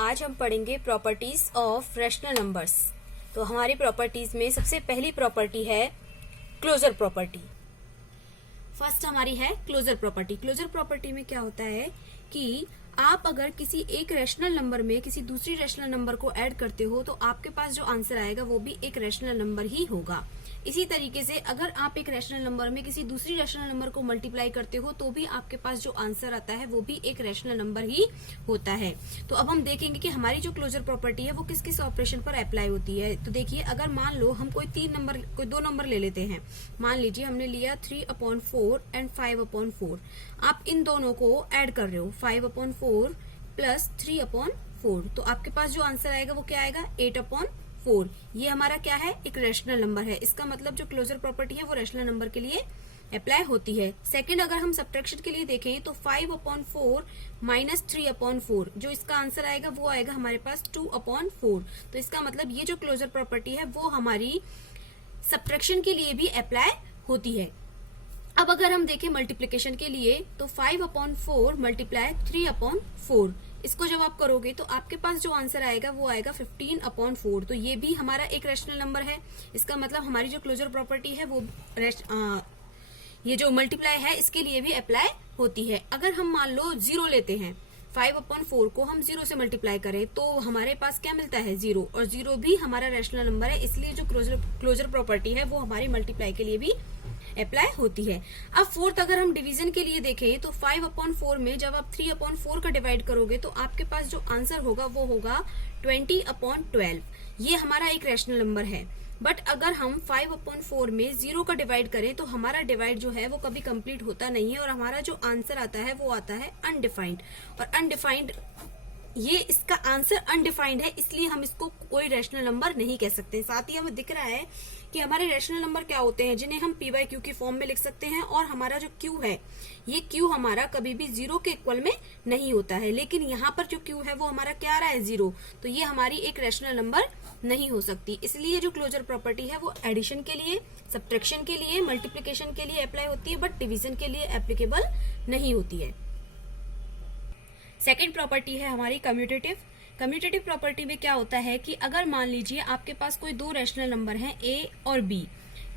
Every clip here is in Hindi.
आज हम पढ़ेंगे प्रॉपर्टीज ऑफ रैशनल नंबर्स। तो हमारी प्रॉपर्टीज में सबसे पहली प्रॉपर्टी है क्लोजर प्रॉपर्टी। फर्स्ट हमारी है क्लोजर प्रॉपर्टी। क्लोजर प्रॉपर्टी में क्या होता है कि आप अगर किसी एक रैशनल नंबर में किसी दूसरी रैशनल नंबर को ऐड करते हो तो आपके पास जो आंसर आएगा वो भी एक रैशनल नंबर ही होगा। इसी तरीके से अगर आप एक रैशनल नंबर में किसी दूसरी रैशनल नंबर को मल्टीप्लाई करते हो तो भी आपके पास जो आंसर आता है वो भी एक रैशनल नंबर ही होता है। तो अब हम देखेंगे कि हमारी जो क्लोजर प्रॉपर्टी है वो किस किस ऑपरेशन पर अप्लाई होती है। तो देखिए, अगर मान लो हम कोई दो नंबर ले लेते हैं। मान लीजिए हमने लिया 3/4 एंड 5/4। आप इन दोनों को ऐड कर रहे हो, 5/4 प्लस 3/4। तो आपके पास जो आंसर आएगा वो क्या आएगा, 8/4। ये हमारा क्या है, एक रैशनल नंबर है। इसका मतलब जो क्लोजर प्रॉपर्टी है वो रैशनल नंबर के लिए अप्लाई होती है। सेकंड, अगर हम सब्ट्रैक्शन के लिए देखें तो 5/4 माइनस 3/4, जो इसका आंसर आएगा वो आएगा हमारे पास 2/4। तो इसका मतलब ये जो क्लोजर प्रॉपर्टी है वो हमारी सब्ट्रैक्शन के लिए भी अप्लाई होती है। अब अगर हम देखें मल्टीप्लीकेशन के लिए तो 5/4 मल्टीप्लाई 3/4, इसको जब आप करोगे तो आपके पास जो आंसर आएगा वो आएगा 15/4। तो ये भी हमारा एक रैशनल नंबर है। इसका मतलब हमारी जो क्लोजर प्रॉपर्टी है वो ये जो मल्टीप्लाई है इसके लिए भी अप्लाई होती है। अगर हम मान लो 0 लेते हैं, 5/4 को हम 0 से मल्टीप्लाई करें तो हमारे पास क्या मिलता है, 0। और 0 भी हमारा रैशनल नंबर है, इसलिए जो क्लोजर प्रॉपर्टी है वो हमारी मल्टीप्लाई के लिए भी अप्लाई होती है। अब फोर्थ, अगर हम डिवीजन के लिए देखें तो 5/4 में जब आप 3/4 का डिवाइड करोगे तो आपके पास जो आंसर होगा वो होगा 20/12। ये हमारा एक रैशनल नंबर है। बट अगर हम 5/4 में 0 का डिवाइड करें तो हमारा डिवाइड जो है वो कभी कंप्लीट होता नहीं है और हमारा जो आंसर आता है वो आता है अनडिफाइंड। और अनडिफाइंड, ये इसका आंसर अनडिफाइंड है, इसलिए हम इसको कोई रैशनल नंबर नहीं कह सकते। साथ ही हमें दिख रहा है कि हमारे रैशनल नंबर क्या होते हैं, जिन्हें हम p/q की फॉर्म में लिख सकते हैं। और हमारा जो q है, ये q हमारा कभी भी 0 के इक्वल में नहीं होता है, लेकिन यहाँ पर जो q है वो हमारा क्या आ रहा है, 0। तो ये हमारी एक रैशनल नंबर नहीं हो सकती। इसलिए जो क्लोजर प्रॉपर्टी है वो एडिशन के लिए, सब्ट्रैक्शन के लिए, मल्टीप्लीकेशन के लिए अप्लाई होती है, बट डिवीजन के लिए एप्लीकेबल नहीं होती है। सेकेंड प्रॉपर्टी है हमारी कम्यूटेटिव। कम्यूटेटिव प्रॉपर्टी में क्या होता है कि अगर मान लीजिए आपके पास कोई दो रैशनल नंबर हैं a और b,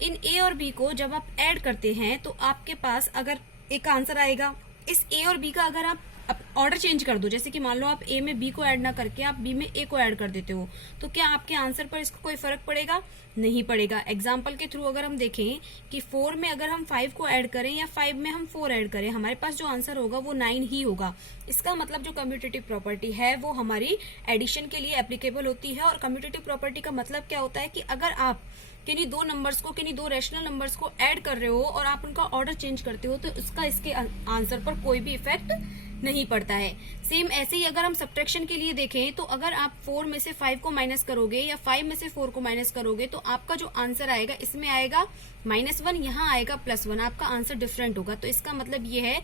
इन a और b को जब आप ऐड करते हैं तो आपके पास अगर एक आंसर आएगा। इस a और b का अगर आप ऑर्डर चेंज कर दो, जैसे कि मान लो आप a में b को ऐड ना करके आप b में a को ऐड कर देते हो, तो क्या आपके आंसर पर इसको कोई फर्क पड़ेगा, नहीं पड़ेगा। एग्जाम्पल के थ्रू अगर हम देखें कि 4 में अगर हम 5 को ऐड करें या 5 में हम 4 ऐड करें, हमारे पास जो आंसर होगा वो 9 ही होगा। इसका मतलब जो कम्यूटेटिव प्रॉपर्टी है वो हमारी एडिशन के लिए एप्लीकेबल होती है। और कम्यूटेटिव प्रॉपर्टी का मतलब क्या होता है कि अगर आप किन्हीं दो नंबर्स को, किन्हीं दो रैशनल नंबर्स को ऐड कर रहे हो और आप उनका ऑर्डर चेंज करते हो तो उसका इसके आंसर पर कोई भी इफेक्ट नहीं पड़ता है। सेम ऐसे ही अगर हम सब्ट्रैक्शन के लिए देखें तो अगर आप 4 में से 5 को माइनस करोगे या 5 में से 4 को माइनस करोगे तो आपका जो आंसर आएगा इसमें आएगा -1, यहाँ आएगा +1, आपका आंसर डिफरेंट होगा। तो इसका मतलब ये है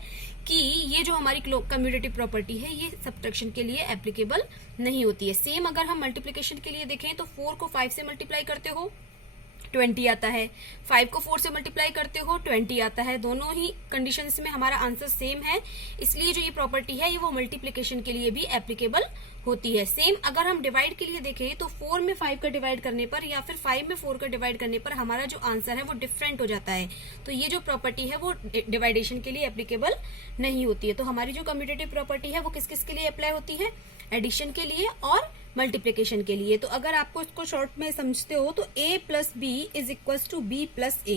कि ये जो हमारी कम्यूटेटिव प्रॉपर्टी है ये सब्ट्रैक्शन के लिए एप्लीकेबल नहीं होती है। सेम अगर हम मल्टीप्लीकेशन के लिए देखें तो 4 को 5 से मल्टीप्लाई करते हो 20 आता है, 5 को 4 से मल्टीप्लाई करते हो 20 आता है। दोनों ही कंडीशंस में हमारा आंसर सेम है, इसलिए जो ये प्रॉपर्टी है ये वो मल्टीप्लिकेशन के लिए भी एप्लीकेबल होती है। सेम अगर हम डिवाइड के लिए देखें तो 4 में 5 का डिवाइड करने पर या फिर 5 में 4 का डिवाइड करने पर हमारा जो आंसर है वो डिफरेंट हो जाता है। तो ये जो प्रॉपर्टी है वो डिवाइडेशन के लिए एप्लीकेबल नहीं होती है। तो हमारी जो कम्यूटेटिव प्रॉपर्टी है वो किस किस के लिए अप्लाई होती है, एडिशन के लिए और मल्टीप्लिकेशन के लिए। तो अगर आपको इसको शॉर्ट में समझते हो तो a plus b is equal to b plus a।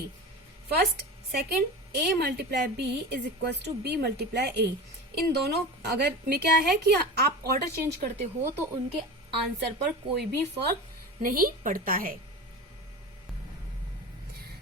First, second, a multiply b is equal to b multiply a। इन दोनों अगर में क्या है कि आप ऑर्डर चेंज करते हो तो उनके आंसर पर कोई भी फर्क नहीं पड़ता है।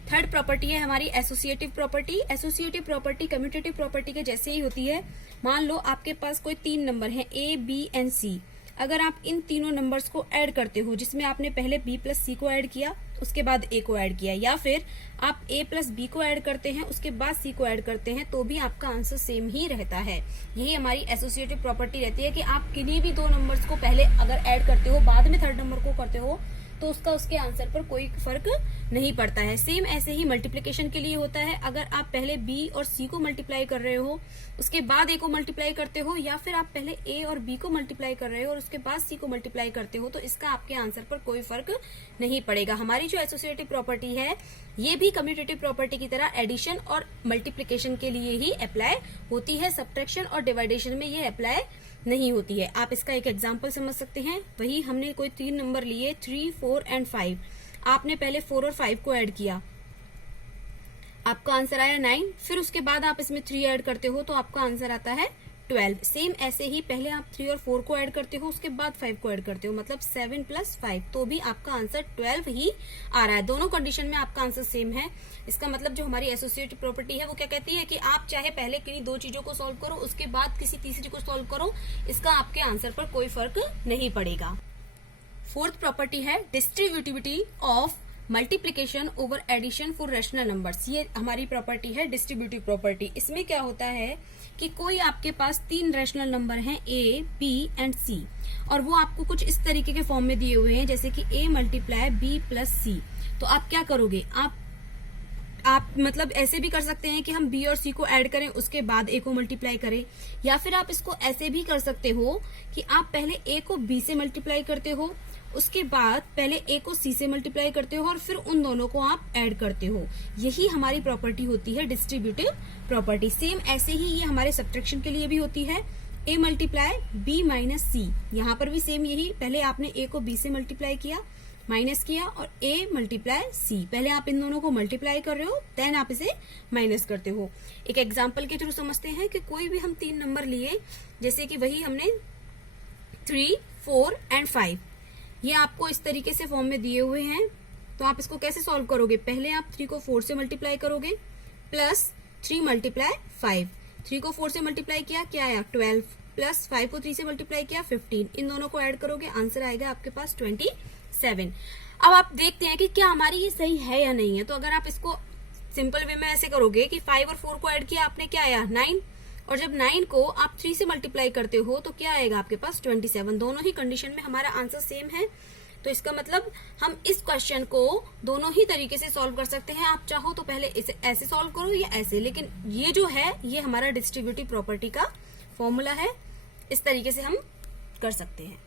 थर्ड प्रॉपर्टी है हमारी associative property. Associative property commutative property के जैसे ही होती है। मान लो आपके पास कोई 3 नंबर हैं a, b एंड c। अगर आप इन तीनों नंबर्स को ऐड करते हो, जिसमें आपने पहले b प्लस c को ऐड किया उसके बाद a को ऐड किया, या फिर आप a प्लस b को ऐड करते हैं उसके बाद c को ऐड करते हैं, तो भी आपका आंसर सेम ही रहता है। यही हमारी एसोसिएटिव प्रॉपर्टी रहती है कि आप किन्हीं भी दो नंबर्स को पहले अगर ऐड करते हो बाद में थर्ड नंबर को करते हो तो उसके आंसर पर कोई फर्क नहीं पड़ता है। सेम ऐसे ही मल्टीप्लिकेशन के लिए होता है। अगर आप पहले बी और सी को मल्टीप्लाई कर रहे हो, उसके बाद ए को मल्टीप्लाई करते हो, या फिर आप पहले ए और बी को मल्टीप्लाई कर रहे हो और उसके बाद सी को मल्टीप्लाई करते हो, तो इसका आपके आंसर पर कोई फर्क नहीं पड़ेगा। हमारी जो एसोसिएटिव प्रॉपर्टी है ये भी कम्यूटेटिव प्रॉपर्टी की तरह एडिशन और मल्टीप्लिकेशन के लिए ही अप्लाई होती है। सब्ट्रैक्शन और डिवाइडेशन में ये अप्लाई नहीं होती है। आप इसका एक एग्जाम्पल समझ सकते हैं। वही हमने कोई 3 नंबर लिए 3, 4 एंड 5। आपने पहले 4 और 5 को ऐड किया, आपका आंसर आया 9। फिर उसके बाद आप इसमें 3 ऐड करते हो तो आपका आंसर आता है 12। सेम ऐसे ही पहले आप 3 और 4 को ऐड करते हो, उसके बाद 5 को ऐड करते हो, मतलब 7 + 5, तो भी आपका आंसर 12 ही आ रहा है। दोनों कंडीशन में आपका आंसर सेम है। इसका मतलब जो हमारी एसोसिएटिव प्रॉपर्टी है वो क्या कहती है कि आप चाहे पहले किन्हीं 2 चीजों को सॉल्व करो, उसके बाद किसी तीसरी को सॉल्व करो, इसका आपके आंसर पर कोई फर्क नहीं पड़ेगा। फोर्थ प्रॉपर्टी है distributivity of multiplication over addition for rational numbers. ये हमारी प्रॉपर्टी है डिस्ट्रीब्यूटिव प्रॉपर्टी। इसमें क्या होता है कि कोई आपके पास 3 रैशनल नंबर हैं A, B एंड C, और वो आपको कुछ इस तरीके के फॉर्म में दिए हुए हैं जैसे कि A × B + C। तो आप क्या करोगे, आप मतलब ऐसे भी कर सकते हैं कि हम B और C को ऐड करें, उसके बाद A को मल्टीप्लाई करें, या फिर आप इसको ऐसे भी कर सकते हो कि आप पहले A को B से मल्टीप्लाई करते हो, उसके बाद पहले A को C से मल्टीप्लाई करते हो और फिर उन दोनों को आप ऐड करते हो। यही हमारी प्रॉपर्टी होती है डिस्ट्रीब्यूटिव प्रॉपर्टी। सेम ऐसे ही ये हमारे सब्ट्रैक्शन के लिए भी होती है। A × B - C, यहाँ पर भी सेम यही, पहले आपने A को B से मल्टीप्लाई किया, माइनस किया, और A × C, पहले आप इन दोनों को मल्टीप्लाई कर रहे हो, देन आप इसे माइनस करते हो। एक एग्जाम्पल के थ्रू समझते हैं कि कोई भी हम 3 नंबर लिए, जैसे कि वही हमने 3, 4 एंड 5, ये आपको इस तरीके से फॉर्म में दिए हुए हैं। तो आप इसको कैसे सॉल्व करोगे, पहले आप 3 को 4 से मल्टीप्लाई करोगे, प्लस 3 × 5, 3 को 4 से मल्टीप्लाई किया, क्या आया 12, प्लस 5 को 3 से मल्टीप्लाई किया 15, इन दोनों को ऐड करोगे, आंसर आएगा आपके पास 27। अब आप देखते हैं कि क्या हमारी ये सही है या नहीं है। तो अगर आप इसको सिंपल वे में ऐसे करोगे कि 5 और 4 को ऐड किया आपने, क्या आया 9, और जब 9 को आप 3 से मल्टीप्लाई करते हो तो क्या आएगा आपके पास 27। दोनों ही कंडीशन में हमारा आंसर सेम है। तो इसका मतलब हम इस क्वेश्चन को दोनों ही तरीके से सॉल्व कर सकते हैं। आप चाहो तो पहले इसे ऐसे सॉल्व करो या ऐसे, लेकिन ये जो है ये हमारा डिस्ट्रीब्यूटिव प्रॉपर्टी का फॉर्मूला है, इस तरीके से हम कर सकते हैं।